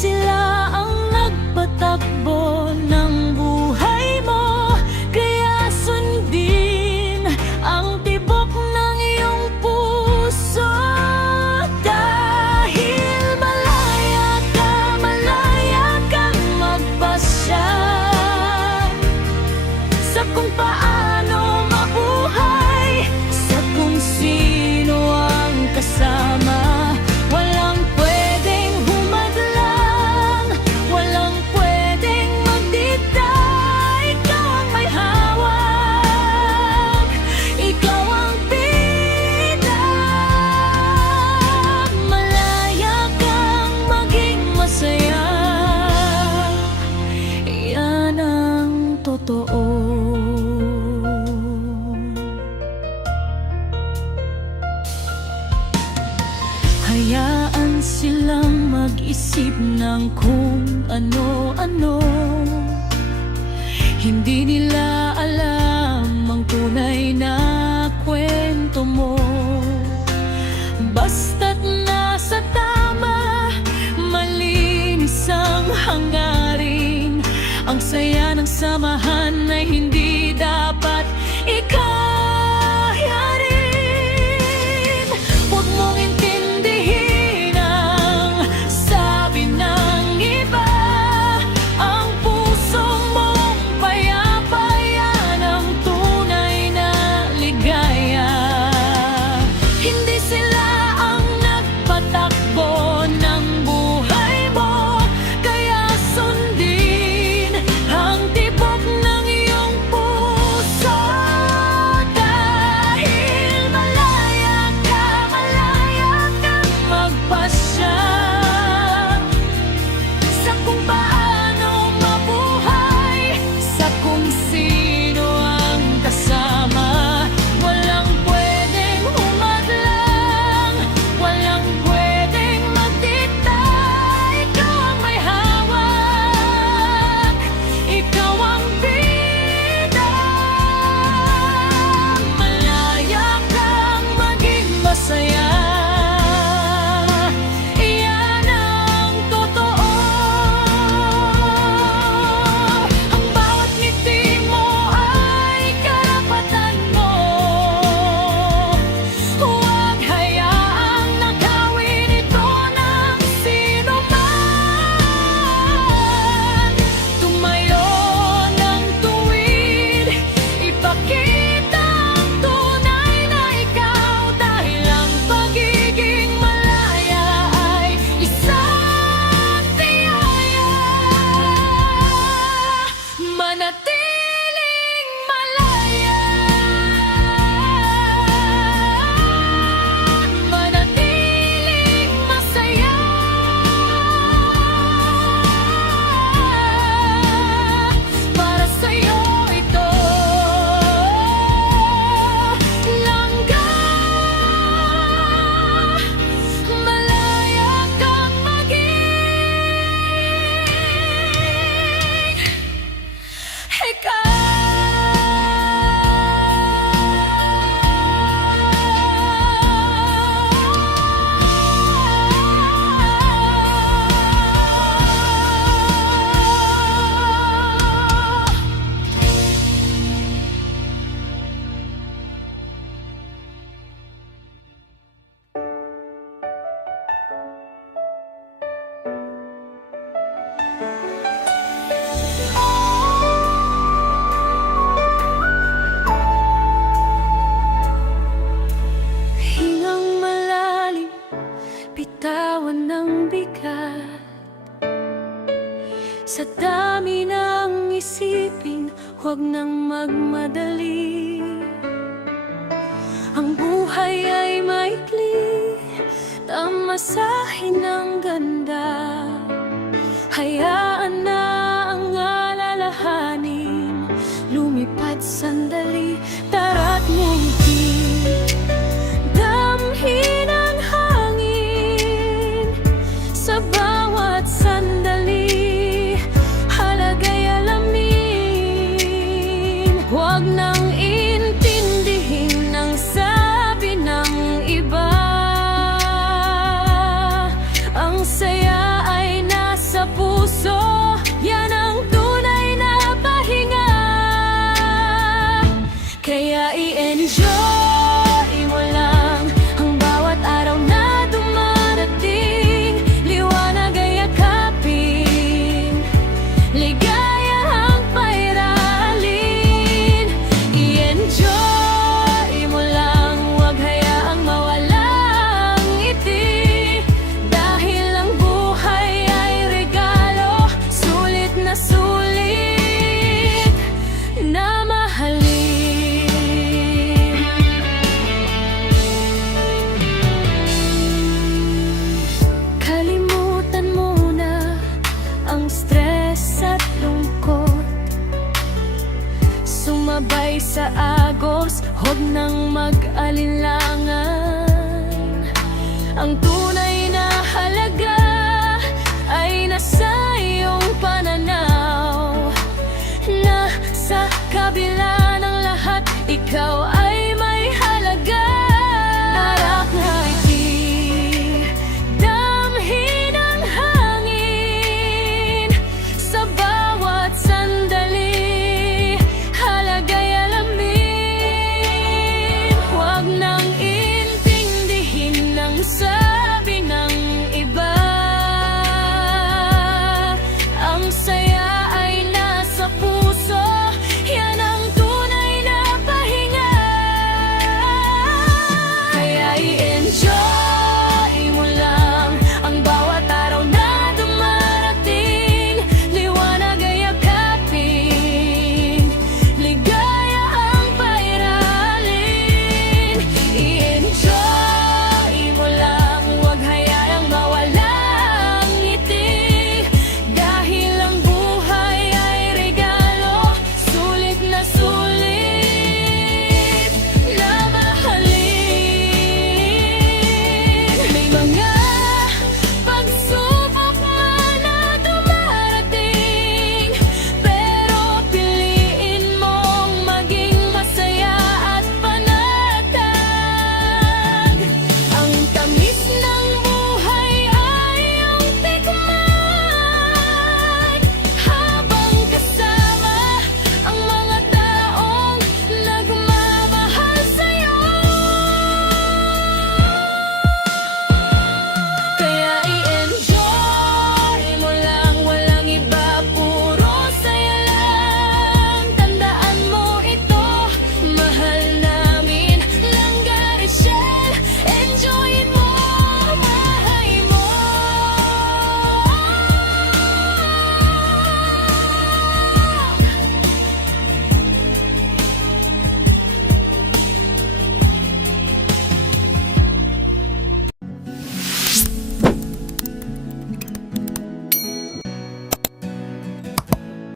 sila ang nagpatakbo ng buhay mo, kaya sundin ang tibok ng iyong puso. Dahil malaya kang magpasya sa kung paano mabuhay, sa kung sino ang kasama. Walang pwedeng humadlang, walang pwedeng magdita. Ikaw ang may hawak, ikaw ang bida. Malaya kang maging masaya, yan ang totoo. Hayaan silang mag-isip ng kung ano-ano. Hindi nila alam ang tunay na kwento mo. Basta't nasa tama, malinis ang hangarin. Ang saya ng samahan ay hindi dapat ikayarin. Huwag mong intindihin ang sabi ng iba. Ang puso mong payapa, yan ang tunay na ligaya. Hindi sila ang nagpatakbo ng buhay mo, kaya sundin ang tibok ng iyong puso. Dahil malaya kang magpasya sa kung paano mabuhay, sa kung sino ang kasama. Walang pwedeng humadlang, walang pwedeng magdikta. Ikaw ang may hawak, ikaw ang bida. Malaya kang maging masaya, iyan ang totoo. Ang bawat ngiti mo ay karapatan mo. Huwag hayaang nakawin ito ng sino man. Tumayo ng tuwid, ipakita ang tunay na ikaw. Dahil ang pagiging malaya ay isang tiyaya. Manatiling malaya, manatiling masaya. Para sa'yo ito, langga. Malaya kang maging ikaw. Hingang malalim, bitawan ng bigat. Sa dami ng isipin, huwag nang magmadali. Ang buhay ay maikli, tamasahin ng ganda. Hayaan na ang alalahanin lumipad sandali. Tara't ngumiti, damhin ang hangin sa bawat sandali. Halaga'y alamin, huwag nang intindihin ang sabi ng iba. Ang saya ay nasa sa agos, huwag nang mag-alinlangan. Ang tunay